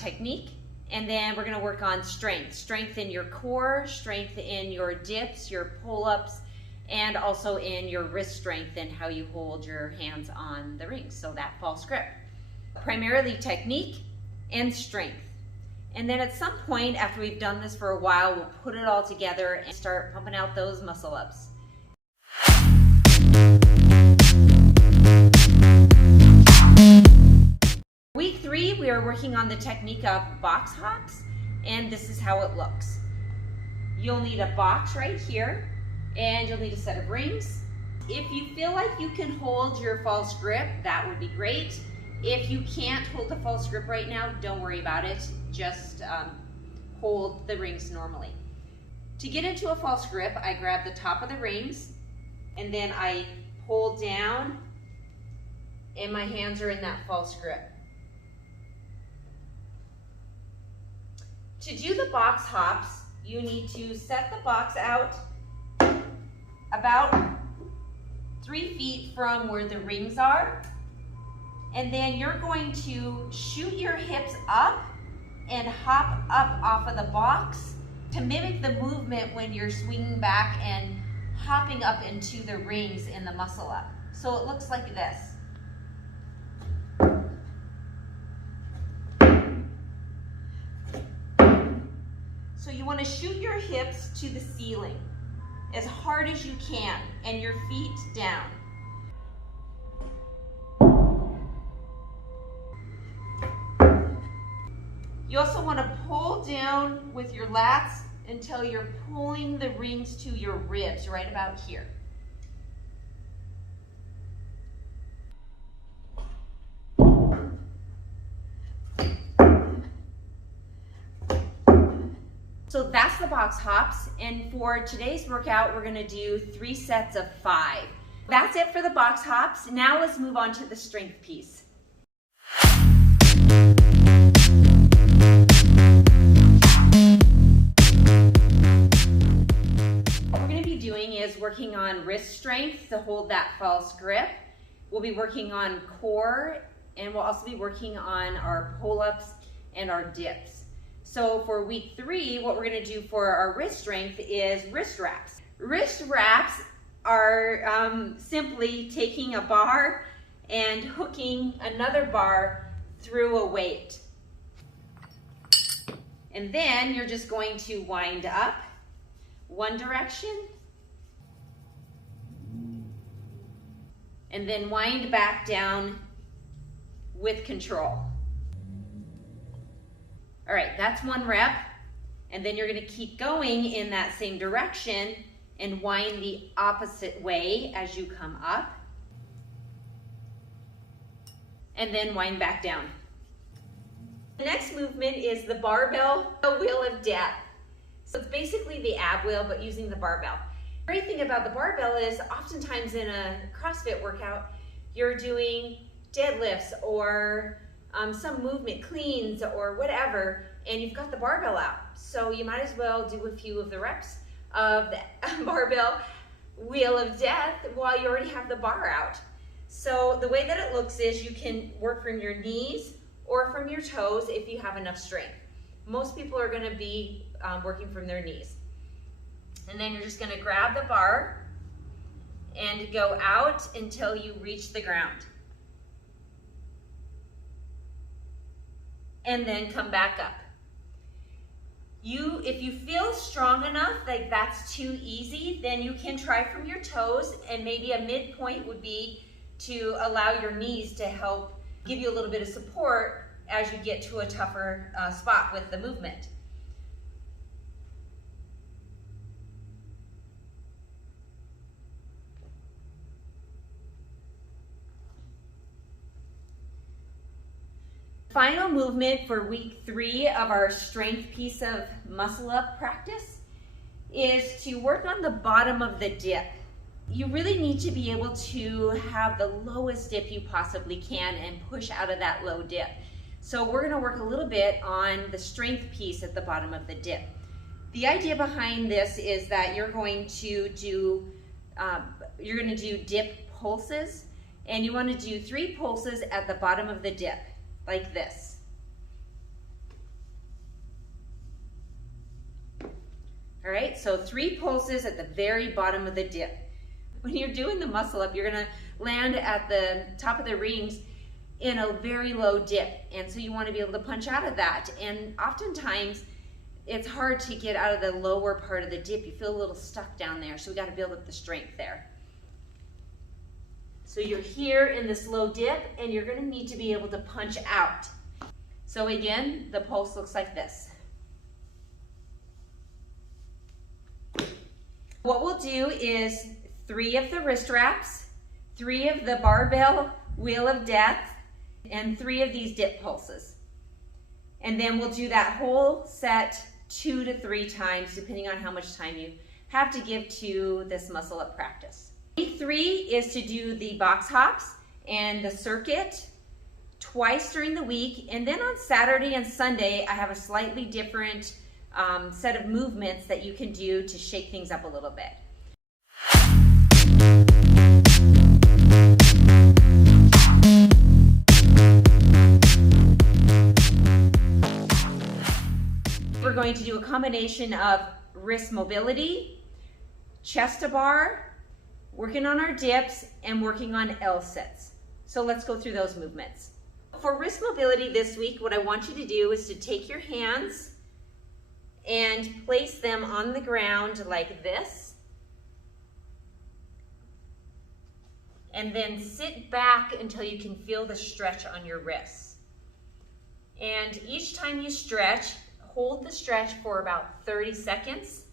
technique, and then we're gonna work on strength. Strength in your core, strength in your dips, your pull-ups, and also in your wrist strength and how you hold your hands on the rings, so that false grip. Primarily technique and strength. And then at some point after we've done this for a while, we'll put it all together and start pumping out those muscle ups. Week 3, we are working on the technique of box hops, and this is how it looks. You'll need a box right here, and you'll need a set of rings. If you feel like you can hold your false grip, that would be great. If you can't hold the false grip right now, don't worry about it. Just hold the rings normally. To get into a false grip, I grab the top of the rings, and then I pull down, and my hands are in that false grip. To do the box hops, you need to set the box out about 3 feet from where the rings are, and then you're going to shoot your hips up and hop up off of the box to mimic the movement when you're swinging back and hopping up into the rings in the muscle up. So it looks like this. So you want to shoot your hips to the ceiling as hard as you can and your feet down. You also want to pull down with your lats until you're pulling the rings to your ribs, right about here. So that's the box hops, and for today's workout, we're gonna do 3 sets of 5. That's it for the box hops. Now let's move on to the strength piece. What we're gonna be doing is working on wrist strength to hold that false grip. We'll be working on core, and we'll also be working on our pull-ups and our dips. So for week 3, what we're gonna do for our wrist strength is wrist wraps. Wrist wraps are simply taking a bar and hooking another bar through a weight. And then you're just going to wind up one direction and then wind back down with control. All right, that's 1 rep, and then you're gonna keep going in that same direction and wind the opposite way as you come up, and then wind back down. The next movement is the barbell wheel of death. So it's basically the ab wheel, but using the barbell. The great thing about the barbell is oftentimes in a CrossFit workout, you're doing deadlifts or some movement, cleans or whatever, and you've got the barbell out. So you might as well do a few of the reps of the barbell wheel of death while you already have the bar out. So the way that it looks is you can work from your knees or from your toes if you have enough strength. Most people are gonna be working from their knees. And then you're just gonna grab the bar and go out until you reach the ground. And then come back up. If you feel strong enough, like that's too easy, then you can try from your toes, and maybe a midpoint would be to allow your knees to help give you a little bit of support as you get to a tougher spot with the movement. Final movement for week 3 of our strength piece of muscle up practice is to work on the bottom of the dip. You really need to be able to have the lowest dip you possibly can and push out of that low dip. So we're gonna work a little bit on the strength piece at the bottom of the dip. The idea behind this is that you're going to do dip pulses, and you wanna do 3 pulses at the bottom of the dip, like this. All right, so 3 pulses at the very bottom of the dip. When you're doing the muscle up, you're gonna land at the top of the rings in a very low dip. And so you wanna be able to punch out of that. And oftentimes, it's hard to get out of the lower part of the dip. You feel a little stuck down there, so we gotta build up the strength there. So you're here in this low dip, and you're gonna need to be able to punch out. So again, the pulse looks like this. What we'll do is 3 of the wrist wraps, 3 of the barbell wheel of death, and 3 of these dip pulses. And then we'll do that whole set 2 to 3 times, depending on how much time you have to give to this muscle up practice. Week 3 is to do the box hops and the circuit twice during the week. And then on Saturday and Sunday, I have a slightly different set of movements that you can do to shake things up a little bit. We're going to do a combination of wrist mobility, chest to bar, working on our dips, and working on L sits. So let's go through those movements. For wrist mobility this week, what I want you to do is to take your hands and place them on the ground like this. And then sit back until you can feel the stretch on your wrists. And each time you stretch, hold the stretch for about 30 seconds.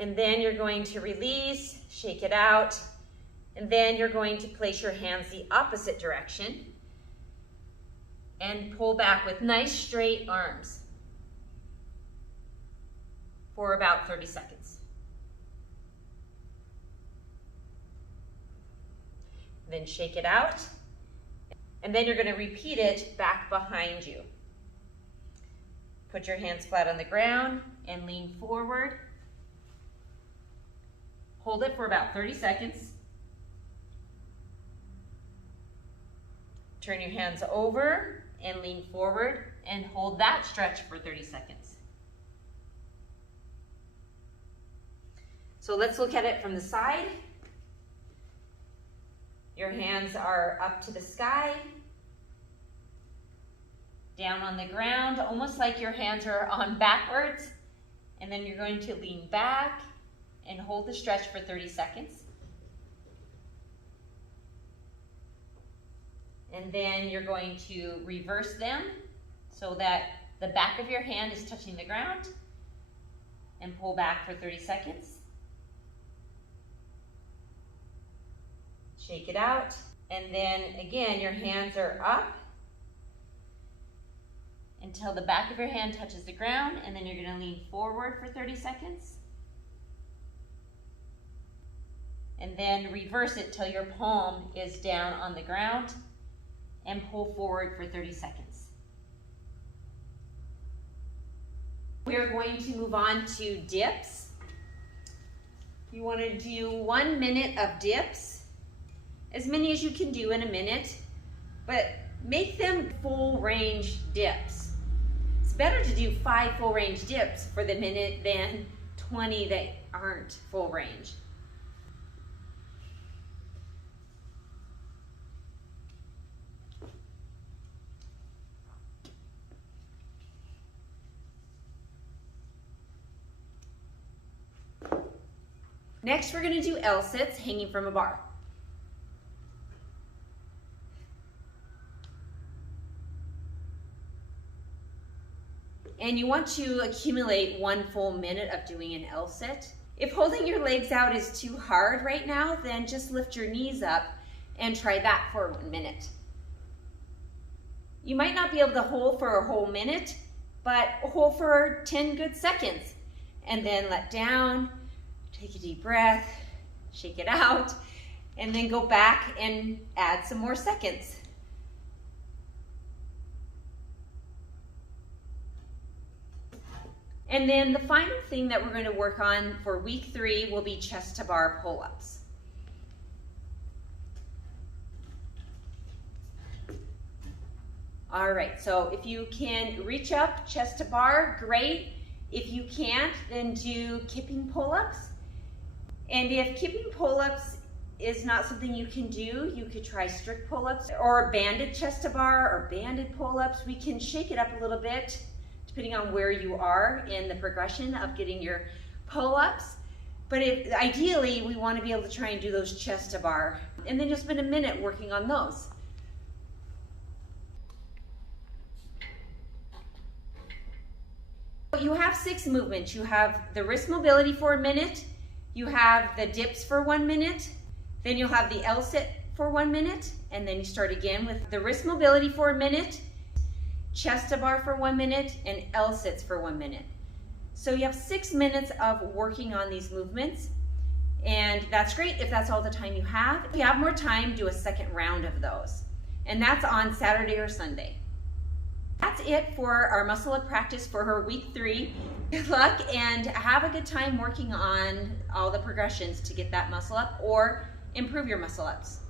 And then you're going to release, shake it out, and then you're going to place your hands the opposite direction and pull back with nice straight arms for about 30 seconds. Then shake it out, and then you're going to repeat it back behind you. Put your hands flat on the ground and lean forward. Hold it for about 30 seconds. Turn your hands over and lean forward and hold that stretch for 30 seconds. So let's look at it from the side. Your hands are up to the sky, down on the ground, almost like your hands are on backwards. And then you're going to lean back and hold the stretch for 30 seconds. And then you're going to reverse them so that the back of your hand is touching the ground, and pull back for 30 seconds. Shake it out. And then again, your hands are up until the back of your hand touches the ground, and then you're going to lean forward for 30 seconds. And then reverse it till your palm is down on the ground, and pull forward for 30 seconds. We are going to move on to dips. You want to do 1 minute of dips, as many as you can do in a minute, but make them full range dips. It's better to do 5 full range dips for the minute than 20 that aren't full range. Next, we're going to do L sits hanging from a bar. And you want to accumulate 1 full minute of doing an L sit. If holding your legs out is too hard right now, then just lift your knees up and try that for 1 minute. You might not be able to hold for a whole minute, but hold for 10 good seconds. And then let down. Take a deep breath, shake it out, and then go back and add some more seconds. And then the final thing that we're going to work on for week 3 will be chest to bar pull-ups. All right, so if you can reach up, chest to bar, great. If you can't, then do kipping pull-ups. And if kipping pull-ups is not something you can do, you could try strict pull-ups or banded chest to bar or banded pull-ups. We can shake it up a little bit depending on where you are in the progression of getting your pull-ups. But ideally, we want to be able to try and do those chest to bar. And then you'll spend a minute working on those. You have 6 movements. You have the wrist mobility for a minute, you have the dips for 1 minute, then you'll have the L-sit for 1 minute, and then you start again with the wrist mobility for a minute, chest to bar for 1 minute, and L-sits for 1 minute. So you have 6 minutes of working on these movements, and that's great if that's all the time you have. If you have more time, do a second round of those, and that's on Saturday or Sunday. That's it for our muscle up practice for her week 3. Good luck and have a good time working on all the progressions to get that muscle up or improve your muscle ups.